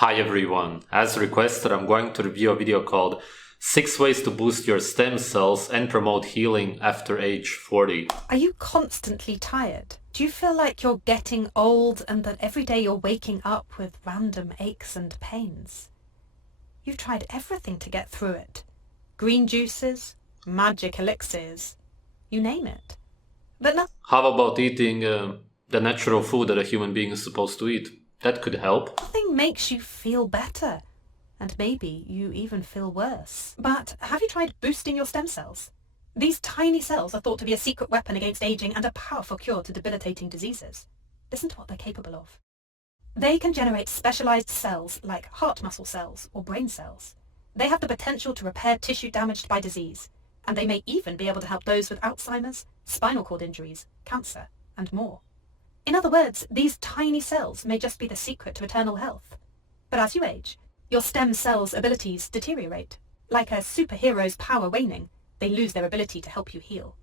Hi everyone, as requested I'm going to review a video called 6 ways to boost your stem cells and promote healing after age 40. Are you constantly tired? Do you feel like you're getting old and that every day you're waking up with random aches and pains? You've tried everything to get through it. Green juices, magic elixirs, you name it. But How about eating the natural food that a human being is supposed to eat? That could help. nothing makes you feel better. And maybe you even feel worse. But have you tried boosting your stem cells? These tiny cells are thought to be a secret weapon against aging and a powerful cure to debilitating diseases. Listen to what they're capable of. They can generate specialized cells like heart muscle cells or brain cells. They have the potential to repair tissue damaged by disease, and they may even be able to help those with Alzheimer's, spinal cord injuries, cancer, and more. In other words, these tiny cells may just be the secret to eternal health. But as you age, your stem cells' abilities deteriorate. Like a superhero's power waning, they lose their ability to help you heal.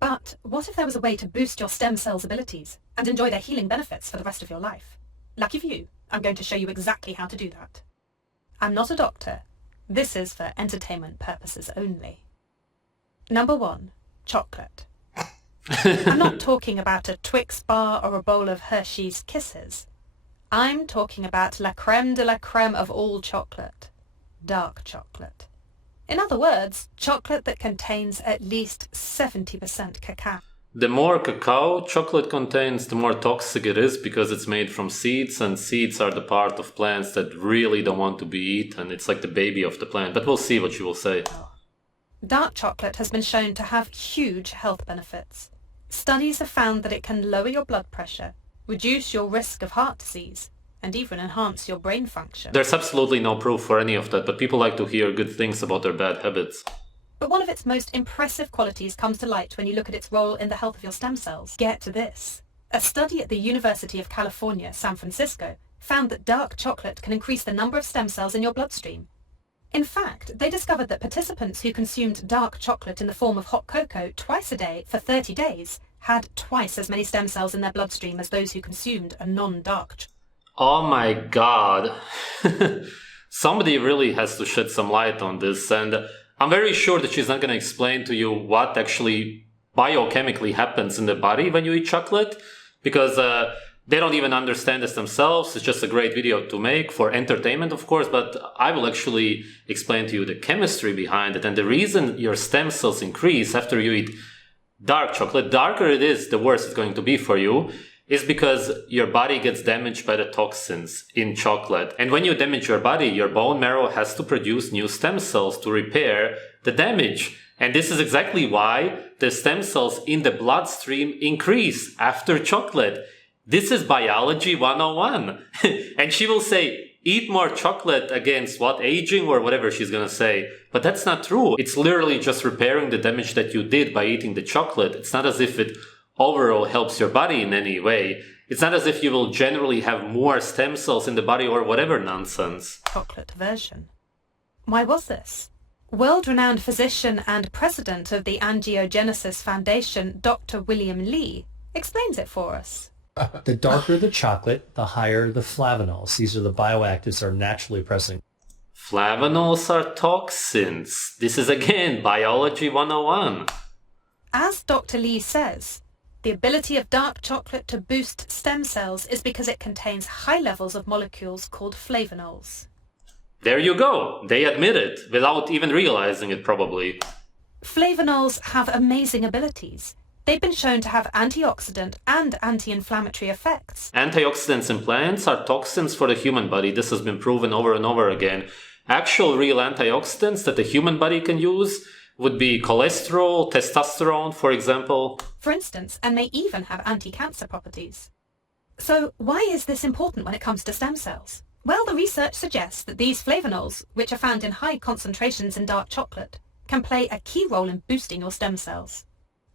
But what if there was a way to boost your stem cells' abilities and enjoy their healing benefits for the rest of your life? Lucky for you, I'm going to show you exactly how to do that. I'm not a doctor. This is for entertainment purposes only. Number 1, chocolate. I'm not talking about a Twix bar or a bowl of Hershey's Kisses. I'm talking about la crème de la crème of all chocolate, dark chocolate. In other words, chocolate that contains at least 70% cacao. The more cacao chocolate contains, the more toxic it is because it's made from seeds, and seeds are the part of plants that really don't want to be eaten. It's like the baby of the plant, but we'll see what you will say. Dark chocolate has been shown to have huge health benefits. Studies have found that it can lower your blood pressure, reduce your risk of heart disease, and even enhance your brain function. There's absolutely no proof for any of that, but people like to hear good things about their bad habits. But one of its most impressive qualities comes to light when you look at its role in the health of your stem cells. Get this. A study at the University of California, San Francisco, found that dark chocolate can increase the number of stem cells in your bloodstream. In fact, they discovered that participants who consumed dark chocolate in the form of hot cocoa twice a day for 30 days had twice as many stem cells in their bloodstream as those who consumed a non-dark chocolate. Oh my god. Somebody really has to shed some light on this, and I'm very sure that she's not going to explain to you what actually biochemically happens in the body when you eat chocolate, because they don't even understand this themselves. It's just a great video to make for entertainment, of course, but I will actually explain to you the chemistry behind it. And the reason your stem cells increase after you eat dark chocolate, darker it is, the worse it's going to be for you, is because your body gets damaged by the toxins in chocolate. And when you damage your body, your bone marrow has to produce new stem cells to repair the damage. And this is exactly why the stem cells in the bloodstream increase after chocolate. This is biology 101. And she will say, eat more chocolate against what, aging or whatever she's gonna say. But that's not true. It's literally just repairing the damage that you did by eating the chocolate. It's not as if it overall helps your body in any way. It's not as if you will generally have more stem cells in the body or whatever nonsense. Chocolate version. Why was this? World-renowned physician and president of the Angiogenesis Foundation, Dr. William Lee, explains it for us. The darker the chocolate, the higher the flavonols. These are the bioactives that are naturally present. Flavonols are toxins. This is again biology 101. As Dr. Lee says, the ability of dark chocolate to boost stem cells is because it contains high levels of molecules called flavonols. There you go. They admit it without even realizing it probably. Flavonols have amazing abilities. They've been shown to have antioxidant and anti-inflammatory effects. Antioxidants in plants are toxins for the human body. This has been proven over and over again. Actual real antioxidants that the human body can use would be cholesterol, testosterone, for example. For instance, and may even have anti-cancer properties. So why is this important when it comes to stem cells? Well, the research suggests that these flavonols, which are found in high concentrations in dark chocolate, can play a key role in boosting your stem cells.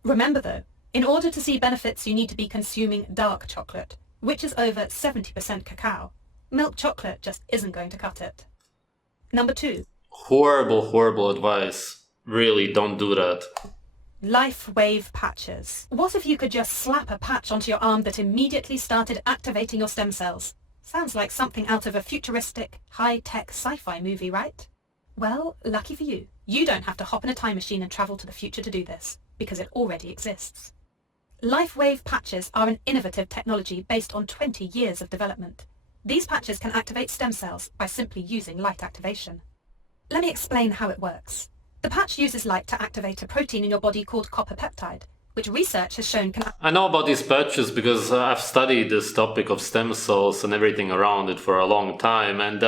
Remember though, in order to see benefits you need to be consuming dark chocolate, which is over 70% cacao. Milk chocolate just isn't going to cut it. Number 2. Horrible advice. Really, don't do that. Life wave patches. What if you could just slap a patch onto your arm that immediately started activating your stem cells? Sounds like something out of a futuristic, high-tech sci-fi movie, right? Well, lucky for you, you don't have to hop in a time machine and travel to the future to do this, because it already exists. LifeWave patches are an innovative technology based on 20 years of development. These patches can activate stem cells by simply using light activation. Let me explain how it works. The patch uses light to activate a protein in your body called copper peptide, which research has shown can... I know about these patches because I've studied this topic of stem cells and everything around it for a long time, and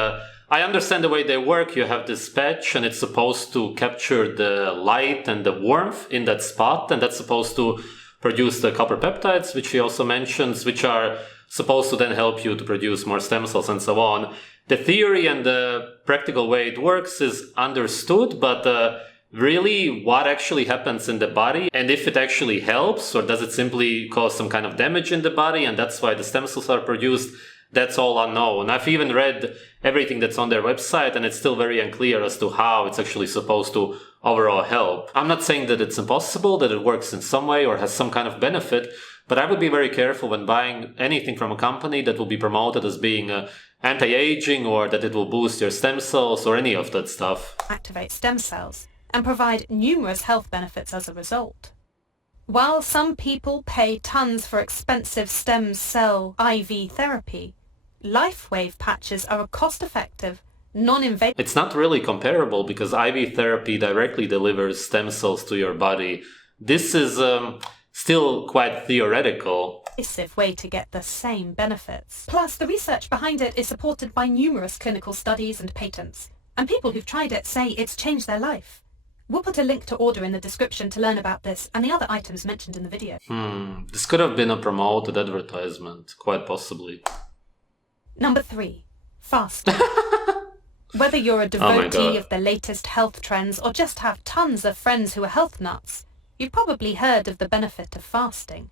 I understand the way they work. You have this patch and it's supposed to capture the light and the warmth in that spot, and that's supposed to produce the copper peptides, which he also mentions, which are supposed to then help you to produce more stem cells and so on. The theory and the practical way it works is understood, but really what actually happens in the body and if it actually helps, or does it simply cause some kind of damage in the body and that's why the stem cells are produced, that's all unknown. I've even read everything that's on their website and it's still very unclear as to how it's actually supposed to overall help. I'm not saying that it's impossible, that it works in some way or has some kind of benefit, but I would be very careful when buying anything from a company that will be promoted as being anti-aging or that it will boost your stem cells or any of that stuff. Activate stem cells and provide numerous health benefits as a result. While some people pay tons for expensive stem cell IV therapy, LifeWave patches are a cost-effective, non-invasive... It's not really comparable because IV therapy directly delivers stem cells to your body. This is still quite theoretical. Way to get the same benefits. Plus, the research behind it is supported by numerous clinical studies and patents, and people who've tried it say it's changed their life. We'll put a link to order in the description to learn about this and the other items mentioned in the video. This could have been a promoted advertisement, quite possibly. Number 3. Fasting. Whether you're a devotee of the latest health trends or just have tons of friends who are health nuts, you've probably heard of the benefit of fasting.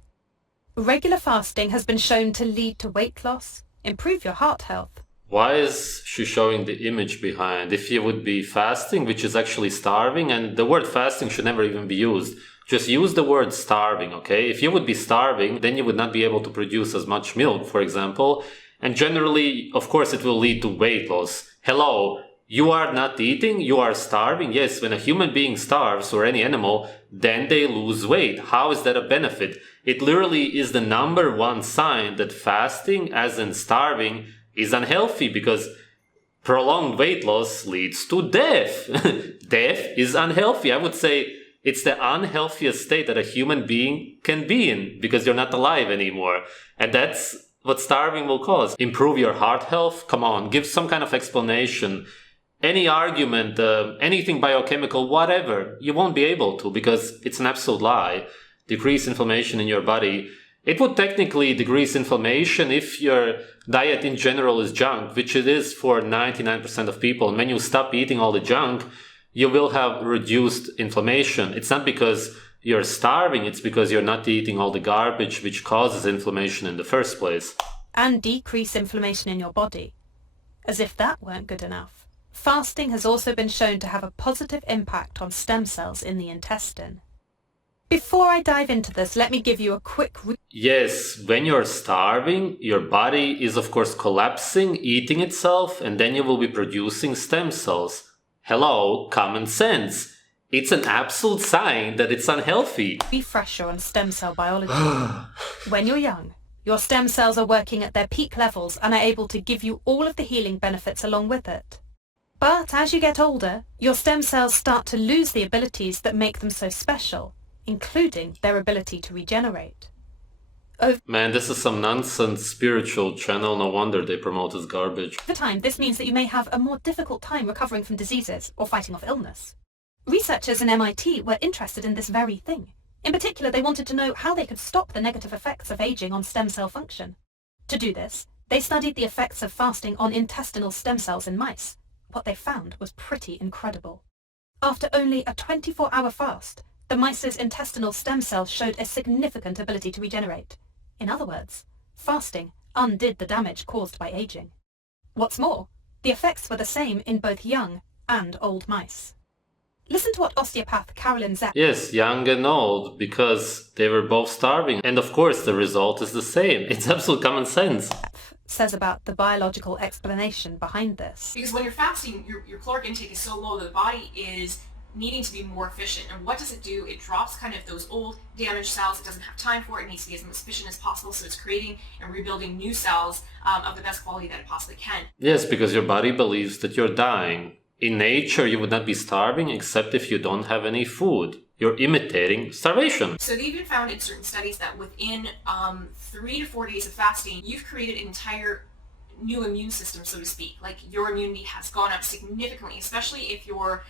Regular fasting has been shown to lead to weight loss, improve your heart health. Why is she showing the image behind? If you would be fasting, which is actually starving, and the word fasting should never even be used. Just use the word starving, okay? If you would be starving, then you would not be able to produce as much milk, for example. And generally, of course, it will lead to weight loss. Hello, you are not eating, you are starving. Yes, when a human being starves, or any animal, then they lose weight. How is that a benefit? It literally is the number one sign that fasting, as in starving, is unhealthy because prolonged weight loss leads to death. Death is unhealthy. I would say it's the unhealthiest state that a human being can be in because you're not alive anymore. And that's what starving will cause. Improve your heart health? Come on, give some kind of explanation. Any argument, anything biochemical, whatever, you won't be able to because it's an absolute lie. Decrease inflammation in your body. It would technically decrease inflammation if your diet in general is junk, which it is for 99% of people. And when you stop eating all the junk, you will have reduced inflammation. It's not because you're starving, it's because you're not eating all the garbage which causes inflammation in the first place. And decrease inflammation in your body. As if that weren't good enough. Fasting has also been shown to have a positive impact on stem cells in the intestine. Before I dive into this, let me give you a quick... Yes, when you're starving, your body is of course collapsing, eating itself, and then you will be producing stem cells. Hello, common sense. It's an absolute sign that it's unhealthy. Refresher on stem cell biology. When you're young, your stem cells are working at their peak levels and are able to give you all of the healing benefits along with it. But as you get older, your stem cells start to lose the abilities that make them so special, including their ability to regenerate. Man, this is some nonsense spiritual channel. No wonder they promote this garbage. Over time, this means that you may have a more difficult time recovering from diseases or fighting off illness. Researchers in MIT were interested in this very thing. In particular, they wanted to know how they could stop the negative effects of aging on stem cell function. To do this, they studied the effects of fasting on intestinal stem cells in mice. What they found was pretty incredible. After only a 24-hour fast, the mice's intestinal stem cells showed a significant ability to regenerate. In other words, fasting undid the damage caused by aging. What's more, the effects were the same in both young and old mice. Listen to what osteopath Carolyn Zepp Yes, young and old, because they were both starving. And of course, the result is the same. It's absolute common sense. says about the biological explanation behind this. Because when you're fasting, your caloric intake is so low that the body is needing to be more efficient. And what does it do? It drops kind of those old damaged cells. It doesn't have time for it. It needs to be as efficient as possible. So it's creating and rebuilding new cells of the best quality that it possibly can. Yes, because your body believes that you're dying. In nature, you would not be starving except if you don't have any food. You're imitating starvation. So they've even found in certain studies that within 3 to 4 days of fasting, you've created an entire new immune system, so to speak. Like your immunity has gone up significantly, especially if you're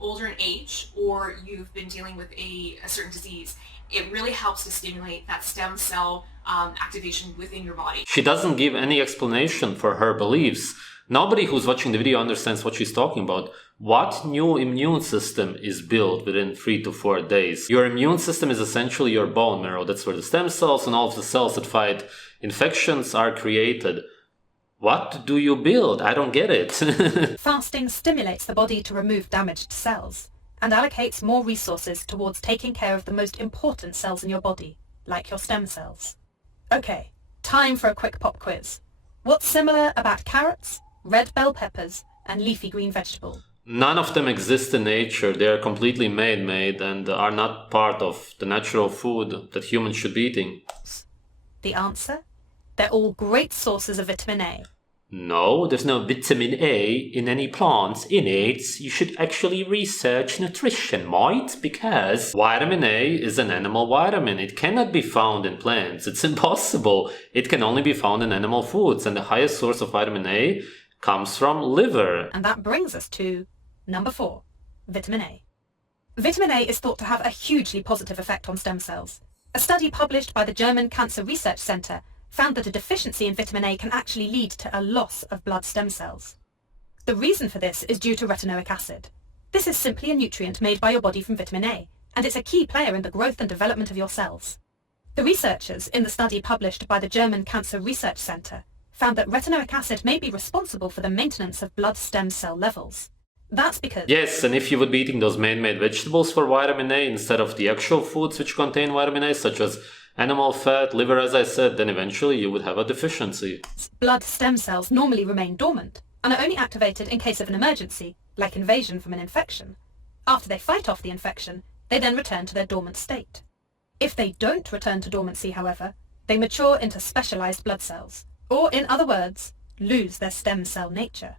older in age or you've been dealing with a certain disease. It really helps to stimulate that stem cell activation within your body. She doesn't give any explanation for her beliefs. Nobody who's watching the video understands what she's talking about. What new immune system is built within 3 to 4 days? Your immune system is essentially your bone marrow. That's where the stem cells and all of the cells that fight infections are created. What do you build? I don't get it. Fasting stimulates the body to remove damaged cells and allocates more resources towards taking care of the most important cells in your body, like your stem cells. Okay, time for a quick pop quiz. What's similar about carrots, red bell peppers, and leafy green vegetables? None of them exist in nature. They are completely man-made and are not part of the natural food that humans should be eating. The answer? They're all great sources of vitamin A. No, there's no vitamin A in any plants in it. You should actually research nutrition, mate, because vitamin A is an animal vitamin. It cannot be found in plants. It's impossible. It can only be found in animal foods, and the highest source of vitamin A comes from liver. And that brings us to number 4, vitamin A. Vitamin A is thought to have a hugely positive effect on stem cells. A study published by the German Cancer Research Center found that a deficiency in vitamin A can actually lead to a loss of blood stem cells. The reason for this is due to retinoic acid. This is simply a nutrient made by your body from vitamin A, and it's a key player in the growth and development of your cells. The researchers in the study published by the German Cancer Research Center found that retinoic acid may be responsible for the maintenance of blood stem cell levels. That's because... Yes, and if you would be eating those man-made vegetables for vitamin A instead of the actual foods which contain vitamin A, such as animal fat, liver, as I said, then eventually you would have a deficiency. Blood stem cells normally remain dormant and are only activated in case of an emergency, like invasion from an infection. After they fight off the infection, they then return to their dormant state. If they don't return to dormancy, however, they mature into specialized blood cells, or in other words, lose their stem cell nature.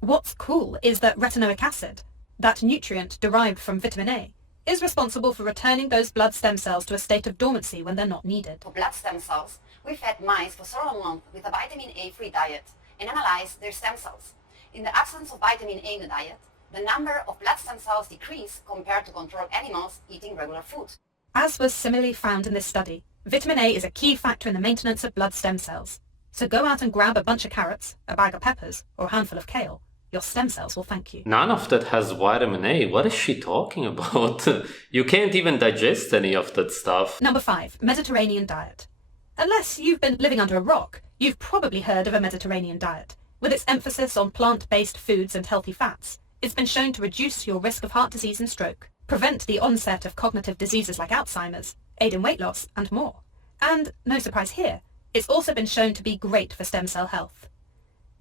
What's cool is that retinoic acid, that nutrient derived from vitamin A, is responsible for returning those blood stem cells to a state of dormancy when they're not needed. For blood stem cells, we fed mice for several months with a vitamin A-free diet and analyzed their stem cells. In the absence of vitamin A in the diet, the number of blood stem cells decreased compared to control animals eating regular food. As was similarly found in this study, vitamin A is a key factor in the maintenance of blood stem cells. So go out and grab a bunch of carrots, a bag of peppers, or a handful of kale. Your stem cells will thank you. None of that has vitamin A. What is she talking about? You can't even digest any of that stuff. Number 5, Mediterranean diet. Unless you've been living under a rock, you've probably heard of a Mediterranean diet. With its emphasis on plant-based foods and healthy fats, it's been shown to reduce your risk of heart disease and stroke, prevent the onset of cognitive diseases like Alzheimer's, aid in weight loss, and more. And, no surprise here, it's also been shown to be great for stem cell health.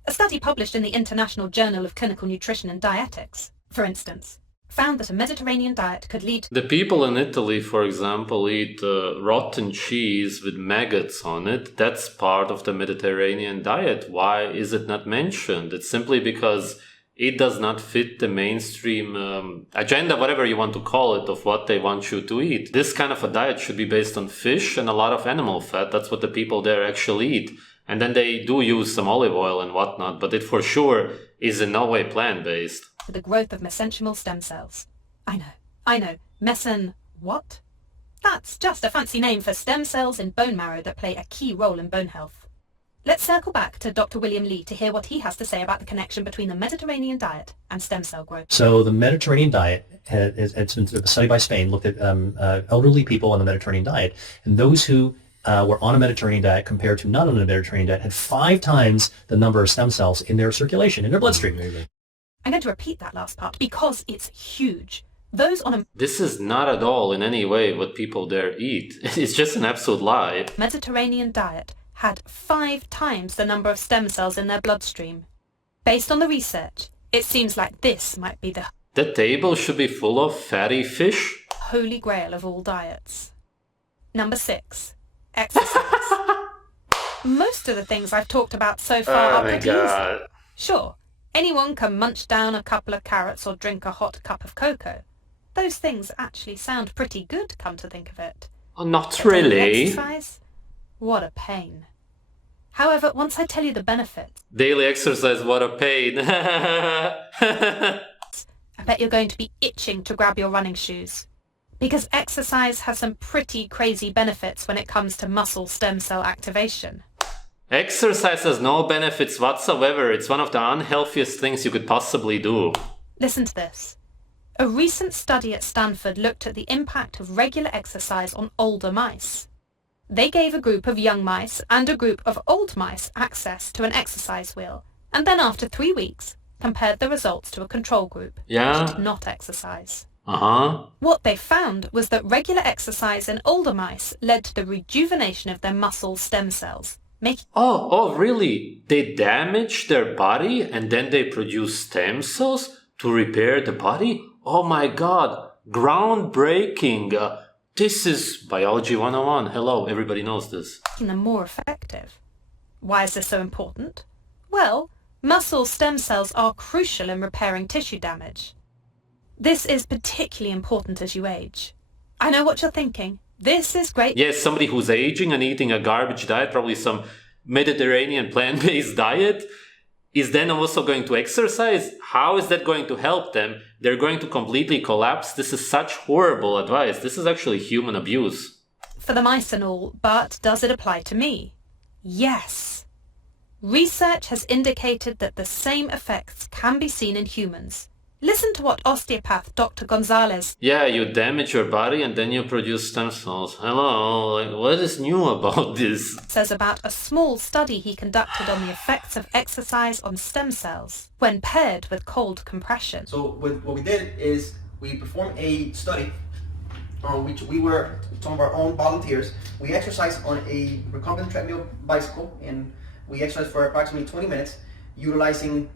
A study published in the International Journal of Clinical Nutrition and Dietetics, for instance, found that a Mediterranean diet could lead... The people in Italy, for example, eat rotten cheese with maggots on it. That's part of the Mediterranean diet. Why is it not mentioned? It's simply because it does not fit the mainstream agenda, whatever you want to call it, of what they want you to eat. This kind of a diet should be based on fish and a lot of animal fat. That's what the people there actually eat. And then they do use some olive oil and whatnot, but it for sure is in no way plant-based. For the growth of mesenchymal stem cells. I know. What? That's just a fancy name for stem cells in bone marrow that play a key role in bone health. Let's circle back to Dr. William Lee to hear what he has to say about the connection between the Mediterranean diet and stem cell growth. So the Mediterranean diet, it's been a study by Spain, looked at elderly people on the Mediterranean diet, and those who were on a Mediterranean diet compared to not on a Mediterranean diet had 5 times the number of stem cells in their circulation, in their bloodstream. I'm going to repeat that last part because it's huge. Those on a This is not at all in any way what people there eat. It's just an absolute lie. Mediterranean diet had 5 times the number of stem cells in their bloodstream. Based on the research, it seems like this might be the The table should be full of fatty fish. holy grail of all diets. Number 6, exercise. Most of the things I've talked about so far Oh are my pretty easy. god. Sure, anyone can munch down a couple of carrots or drink a hot cup of cocoa. Those things actually sound pretty good, come to think of it. Oh, not But daily really. exercise? What a pain. However, once I tell you the benefits, Daily exercise, what a pain. I bet you're going to be itching to grab your running shoes. Because exercise has some pretty crazy benefits when it comes to muscle stem cell activation. Exercise has no benefits whatsoever. It's one of the unhealthiest things you could possibly do. Listen to this. A recent study at Stanford looked at the impact of regular exercise on older mice. They gave a group of young mice and a group of old mice access to an exercise wheel, and then after 3 weeks, compared the results to a control group Yeah. which did not exercise. Uh-huh. What they found was that regular exercise in older mice led to the rejuvenation of their muscle stem cells, making Oh, really? They damage their body and then they produce stem cells to repair the body? Oh my god, groundbreaking. This is Biology 101. Hello, everybody knows this. them more effective. Why is this so important? Well, muscle stem cells are crucial in repairing tissue damage. This is particularly important as you age. I know what you're thinking. This is great. Yes, somebody who's aging and eating a garbage diet, probably some Mediterranean plant-based diet, is then also going to exercise. How is that going to help them? They're going to completely collapse. This is such horrible advice. This is actually human abuse. For the mice and all, but does it apply to me? Yes. Research has indicated that the same effects can be seen in humans. Listen to what osteopath Dr. Gonzalez Yeah, you damage your body and then you produce stem cells. Hello, like, what is new about this? says about a small study he conducted on the effects of exercise on stem cells when paired with cold compression. So what we did is we performed a study on which we were some of our own volunteers. We exercised on a recumbent treadmill bicycle, and we exercised for approximately 20 minutes utilizing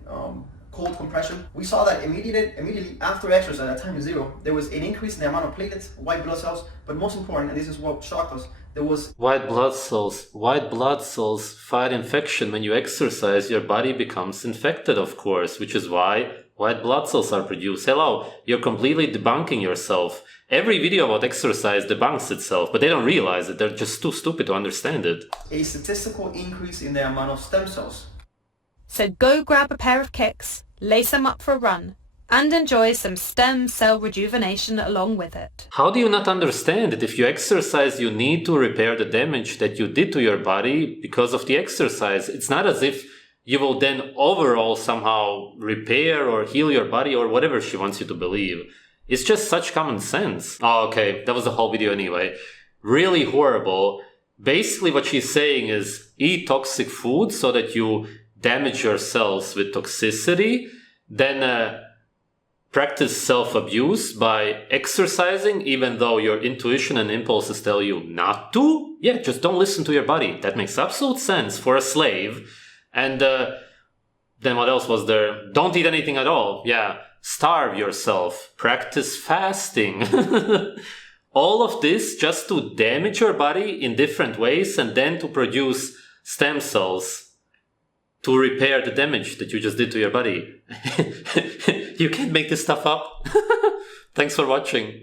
cold compression. We saw that immediately after exercise at time 0, there was an increase in the amount of platelets, white blood cells, but most important, and this is what shocked us, there was White blood cells. White blood cells fight infection. When you exercise, your body becomes infected, of course, which is why white blood cells are produced. Hello, you're completely debunking yourself. Every video about exercise debunks itself, but they don't realize it. They're just too stupid to understand it. a statistical increase in the amount of stem cells. So go grab a pair of kicks, lace them up for a run, and enjoy some stem cell rejuvenation along with it. How do you not understand it? If you exercise, you need to repair the damage that you did to your body because of the exercise. It's not as if you will then overall somehow repair or heal your body or whatever she wants you to believe. It's just such common sense. Oh, okay, that was the whole video anyway. Really horrible. Basically what she's saying is eat toxic food so that you damage your cells with toxicity, then practice self-abuse by exercising even though your intuition and impulses tell you not to. Yeah, just don't listen to your body. That makes absolute sense for a slave. And then what else was there? Don't eat anything at all. Yeah, starve yourself. Practice fasting. All of this just to damage your body in different ways and then to produce stem cells to repair the damage that you just did to your body. You can't make this stuff up. Thanks for watching.